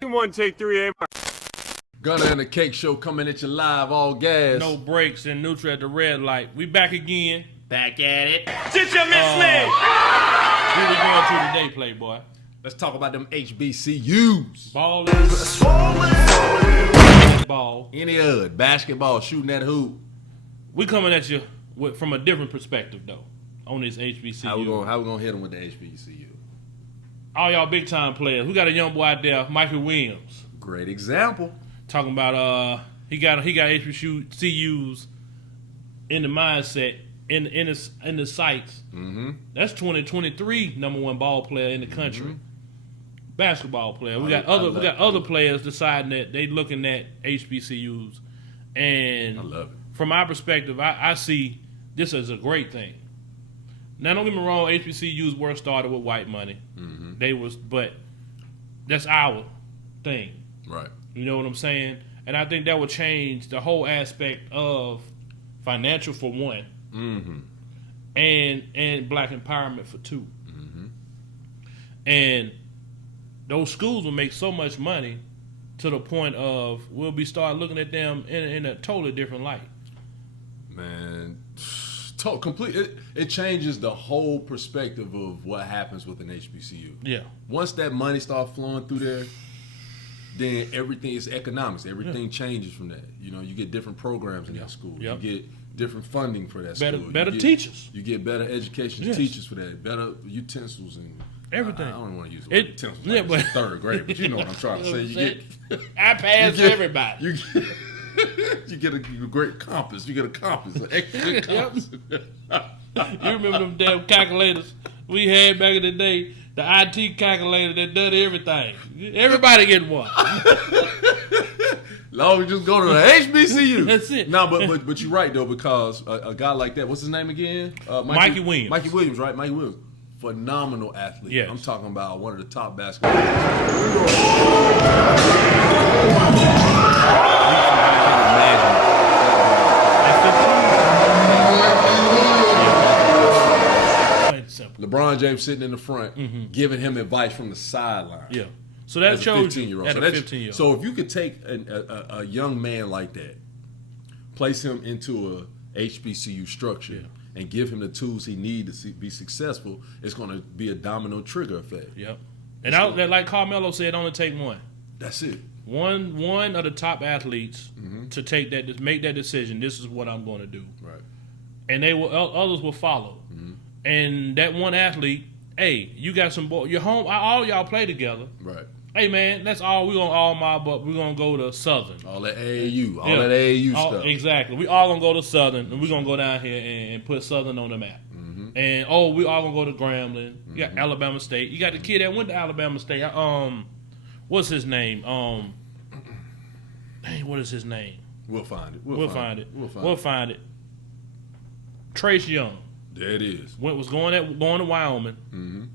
One, take three, aim. Gunner and the Cake Show coming at you live, all gas. No brakes and neutral at the red light. We back again. Back at it. Did you miss me? Where we going to today, Playboy? Let's talk about them HBCUs. Ball. Any hood, basketball, shooting that hoop. We coming at you from a different perspective, though, on this HBCU. How we gonna hit them with the HBCU? All y'all big time players. We got a young boy out there, Michael Williams. Great example. Talking about he got HBCUs in the mindset, in the sights. Mm-hmm. That's 2023 number one ball player in the country. Mm-hmm. Basketball player. We got other players deciding that they looking at HBCUs, and I love it. From my perspective, I see this as a great thing. Now, don't get me wrong, HBCUs were started with white money. Mm-hmm. But that's our thing. Right. You know what I'm saying? And I think that would change the whole aspect of financial for one, Mm-hmm. and black empowerment for two. Mm-hmm. And those schools will make so much money to the point of we'll be start looking at them in a totally different light. Man, it changes the whole perspective of what happens with an HBCU. Yeah. Once that money starts flowing through there, then everything is economics. Everything changes from that. You know, you get different programs in that school. Yep. You get different funding for that school. Better teachers. You get better education Yes. teachers for that. Better utensils and everything. I don't want to use the word utensils. Yeah, Like but it's third grade, but you know what I'm trying to say. You get iPads for everybody. you get a great compass. You get a compass, an extra good compass. You remember them damn calculators we had back in the day? The IT calculator that done everything. Everybody getting one. Long as you just go to the HBCU. That's it. No, but you're right though, because a guy like that, what's his name again? Mikey Williams. Mikey Williams, right? Mikey Williams, phenomenal athlete. Yes. I'm talking about one of the top basketball players. LeBron James sitting in the front, giving him advice from the sideline. Yeah. So that shows you at a 15-year-old. So if you could take a young man like that, place him into a HBCU structure, and give him the tools he needs to be successful, it's going to be a domino trigger effect. Yep. And like Carmelo said, only take one. That's it. One of the top athletes to make that decision. This is what I'm going to do. Right. And others will follow. And that one athlete, hey, you got some boy, you're home. All y'all play together. Right. Hey man, that's all we're gonna all mob up. We're gonna go to Southern. All that AAU, that AAU stuff. Exactly. We all gonna go to Southern, and we're gonna go down here and put Southern on the map. And we all gonna go to Grambling. You got Alabama State. You got the kid that went to Alabama State. What's his name? What is his name? We'll find it. We'll find it. Trace Young. There it is. Was going to Wyoming.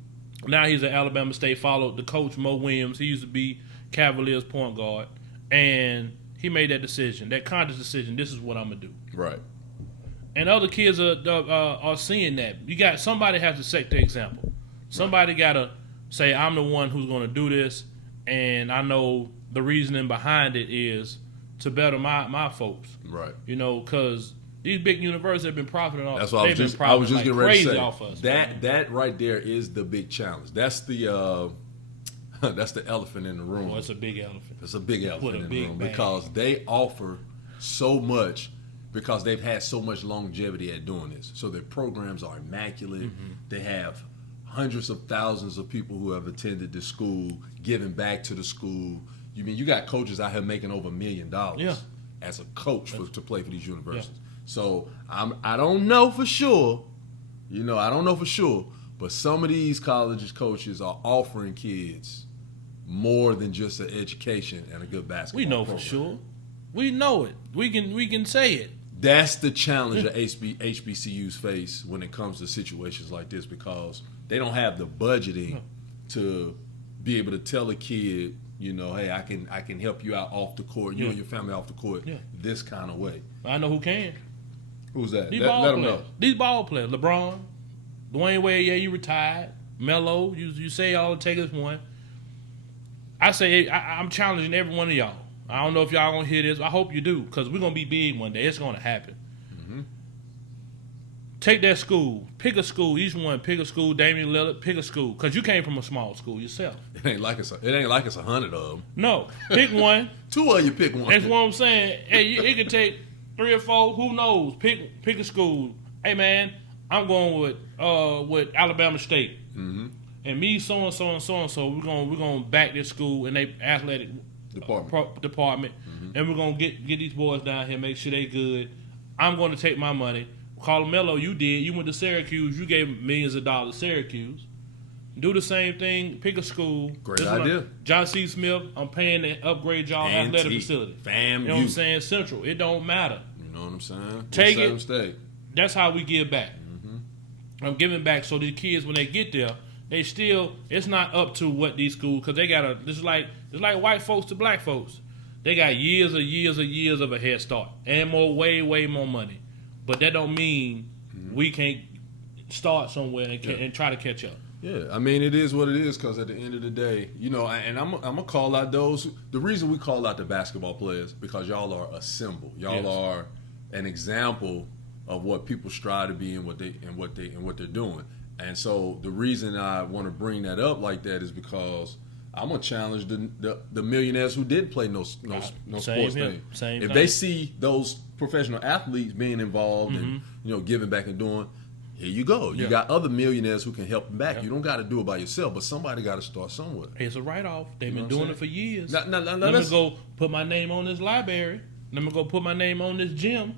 Now he's at Alabama State. Followed the coach Mo Williams. He used to be Cavaliers point guard, and he made that decision, that conscious decision. This is what I'm gonna do. Right. And other kids are seeing that. Somebody has to set the example. Somebody gotta say, I'm the one who's gonna do this, and I know the reasoning behind it is to better my folks. Right. You know, because these big universities have been profiting off. That's what I was just getting ready to say. Off us, that right there is the big challenge. That's the that's the elephant in the room. Oh, it's a big elephant. It's a big elephant in the room because they offer so much because they've had so much longevity at doing this. So their programs are immaculate. They have hundreds of thousands of people who have attended the school, giving back to the school. You got coaches out here making over $1 million as a coach to play for these universities. Yeah. So I don't know for sure, but some of these college coaches are offering kids more than just an education and a good basketball We know program. for sure. We know it. We can say it. That's the challenge that HBCUs face when it comes to situations like this because they don't have the budgeting to be able to tell a kid, hey, I can help you out off the court, you and your family off the court this kind of way. I know who can. Who's that? These Let them know. These ball players. LeBron, Dwayne Wade, you retired. Melo, you say all it takes is one. I say I'm challenging every one of y'all. I don't know if y'all gonna hear this. I hope you do, because we're gonna be big one day. It's gonna happen. Mm-hmm. Take that school. Pick a school. Each one. Pick a school. Damian Lillard. Pick a school, because you came from a small school yourself. It ain't like it's 100 of them. No, pick one. 2 of you pick one. That's what I'm saying. Hey, it could take 3 or 4. Who knows? Pick a school. Hey man, I'm going with Alabama State. Mm-hmm. And me, so and so and so and so. We're gonna back this school and they athletic department, mm-hmm. and we're gonna get these boys down here, make sure they good. I'm gonna take my money. Carmelo, you did. You went to Syracuse. You gave millions of dollars to Syracuse. Do the same thing. Pick a school. Great idea. John C. Smith, I'm paying to upgrade y'all athletic facility. FAMU. You know what I'm saying? Central. It don't matter. You know what I'm saying? Take it. State. That's how we give back. Mm-hmm. I'm giving back so these kids, when they get there, they still, it's not up to what these schools, because they got it's like white folks to black folks. They got years of a head start and way more money. But that don't mean we can't start somewhere and try to catch up. Yeah, I mean, it is what it is, because at the end of the day, you know, and I'm going to call out those. The reason we call out the basketball players, because y'all are a symbol. Y'all are an example of what people strive to be and what they're doing. And so the reason I want to bring that up like that is because I'm gonna challenge the millionaires who did play no sports thing. If they see those professional athletes being involved and giving back and doing, here you go. You got other millionaires who can help them back. You don't got to do it by yourself, but somebody got to start somewhere. It's a write-off. They've been doing it for years. Let me go put my name on this library. Let me go put my name on this gym.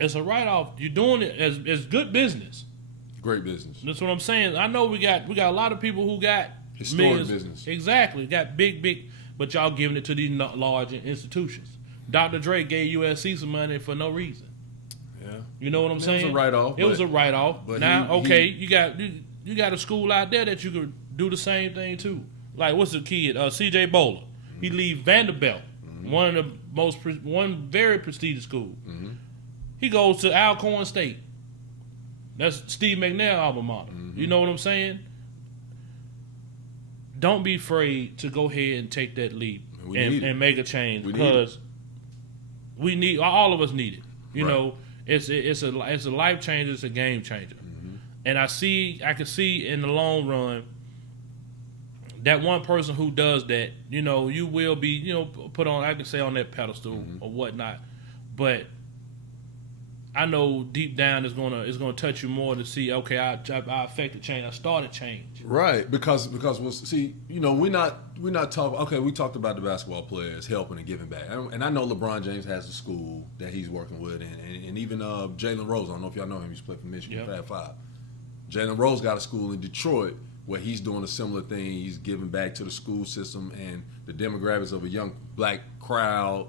It's a write-off. You're doing it as good business. Great business. That's what I'm saying. I know we got a lot of people who got historic business. Exactly. Got big, but y'all giving it to these large institutions. Dr. Dre gave USC some money for no reason. Yeah. You know what I'm saying? It was a write-off. It was a write-off. Now, you got a school out there that you could do the same thing too. Like, what's the kid? C.J. Bowler. He leave Vanderbilt, one very prestigious school. Mm-hmm. He goes to Alcorn State. That's Steve McNair alma mater. Mm-hmm. You know what I'm saying? Don't be afraid to go ahead and take that leap and make a change, because we need, all of us need it. You know, it's a life changer. It's a game changer. Mm-hmm. And I can see in the long run that one person who does that, you will be, put on, I can say, on that pedestal or whatnot. But I know deep down it's gonna touch you more to see, okay, I affected change. I started change. Right, because we're not talking. Okay, we talked about the basketball players helping and giving back, and I know LeBron James has a school that he's working with, and even Jalen Rose. I don't know if y'all know him. He's played for Michigan, Fab Five. Jalen Rose got a school in Detroit where he's doing a similar thing. He's giving back to the school system and the demographics of a young black crowd,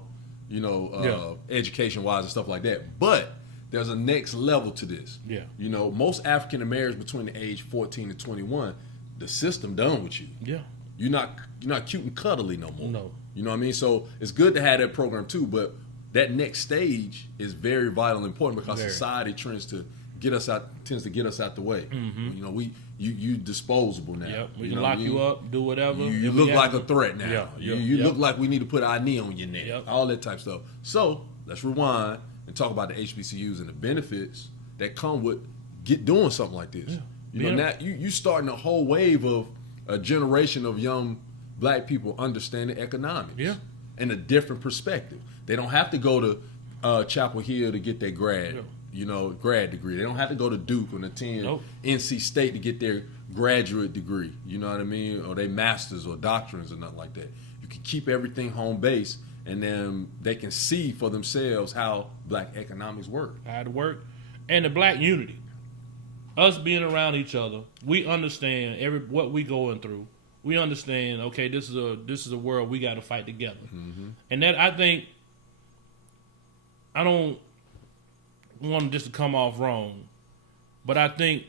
education-wise and stuff like that. But there's a next level to this. Yeah. Most African Americans between the age 14 and 21, the system done with you. Yeah. You're not cute and cuddly no more. No. You know what I mean? So it's good to have that program too, but that next stage is very vital and important, because society tends to get us out the way. Mm-hmm. You disposable now. Yep. We can lock you up, do whatever. You look like a threat now. Yeah. You look like we need to put our knee on your neck. Yep. All that type of stuff. So let's rewind and talk about the HBCUs and the benefits that come with doing something like this. Yeah. Now you starting a whole wave of a generation of young black people understanding economics and a different perspective. They don't have to go to Chapel Hill to get their grad degree. They don't have to go to Duke and attend NC State to get their graduate degree. You know what I mean? Or their masters or doctrines or nothing like that. You can keep everything home base, and then they can see for themselves how black economics work. How it work. And the black unity. Us being around each other, we understand what we going through. We understand, okay, this is a world we got to fight together. Mm-hmm. And that, I think, I don't want this to come off wrong, but I think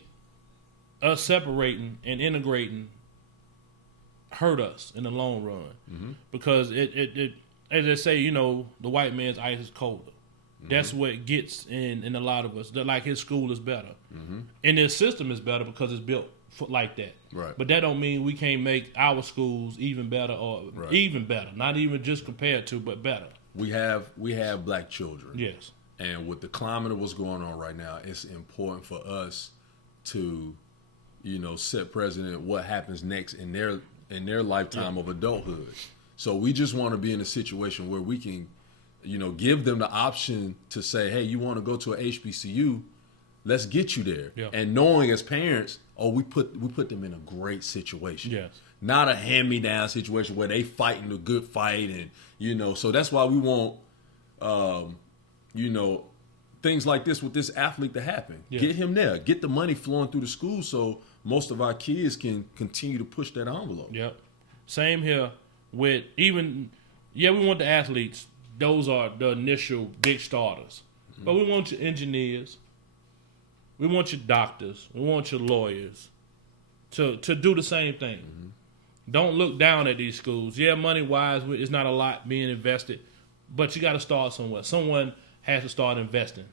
us separating and integrating hurt us in the long run, because it as they say, the white man's ice is colder. Mm-hmm. That's what gets in a lot of us. Like, his school is better, and his system is better because it's built like that. Right. But that don't mean we can't make our schools even better or even better. Not even just compared to, but better. We have black children. Yes. And with the climate of what's going on right now, it's important for us to, set precedent what happens next in their lifetime of adulthood. So we just want to be in a situation where we can, give them the option to say, hey, you want to go to a HBCU, let's get you there. Yeah. And knowing as parents, we put them in a great situation. Yes. Not a hand-me-down situation where they fighting the good fight and, so that's why we want, things like this with this athlete to happen. Yeah. Get him there. Get the money flowing through the school so most of our kids can continue to push that envelope. Yep. Same here with we want the athletes. Those are the initial big starters. Mm-hmm. But we want your engineers. We want your doctors. We want your lawyers to do the same thing. Mm-hmm. Don't look down at these schools. Yeah, money-wise, it's not a lot being invested, but you got to start somewhere. Someone has to start investing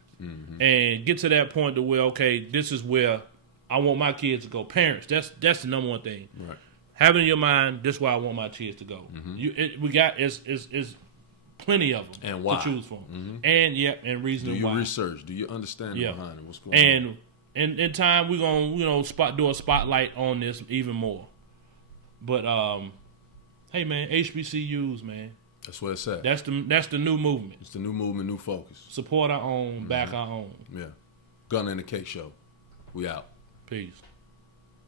and get to that point to where, okay, this is where I want my kids to go. Parents, that's the number one thing. Right. Have it in your mind, this is where I want my kids to go. Mm-hmm. We got is plenty of them and why? To choose from. Mm-hmm. And reasoning why. Do you research? Do you understand behind it? What's going on? And in time, we're going to do a spotlight on this even more. But, hey, man, HBCUs, man. That's what it's at. That's the new movement. It's the new movement, new focus. Support our own, back our own. Yeah. Gunna and the Cake Show. We out. Peace.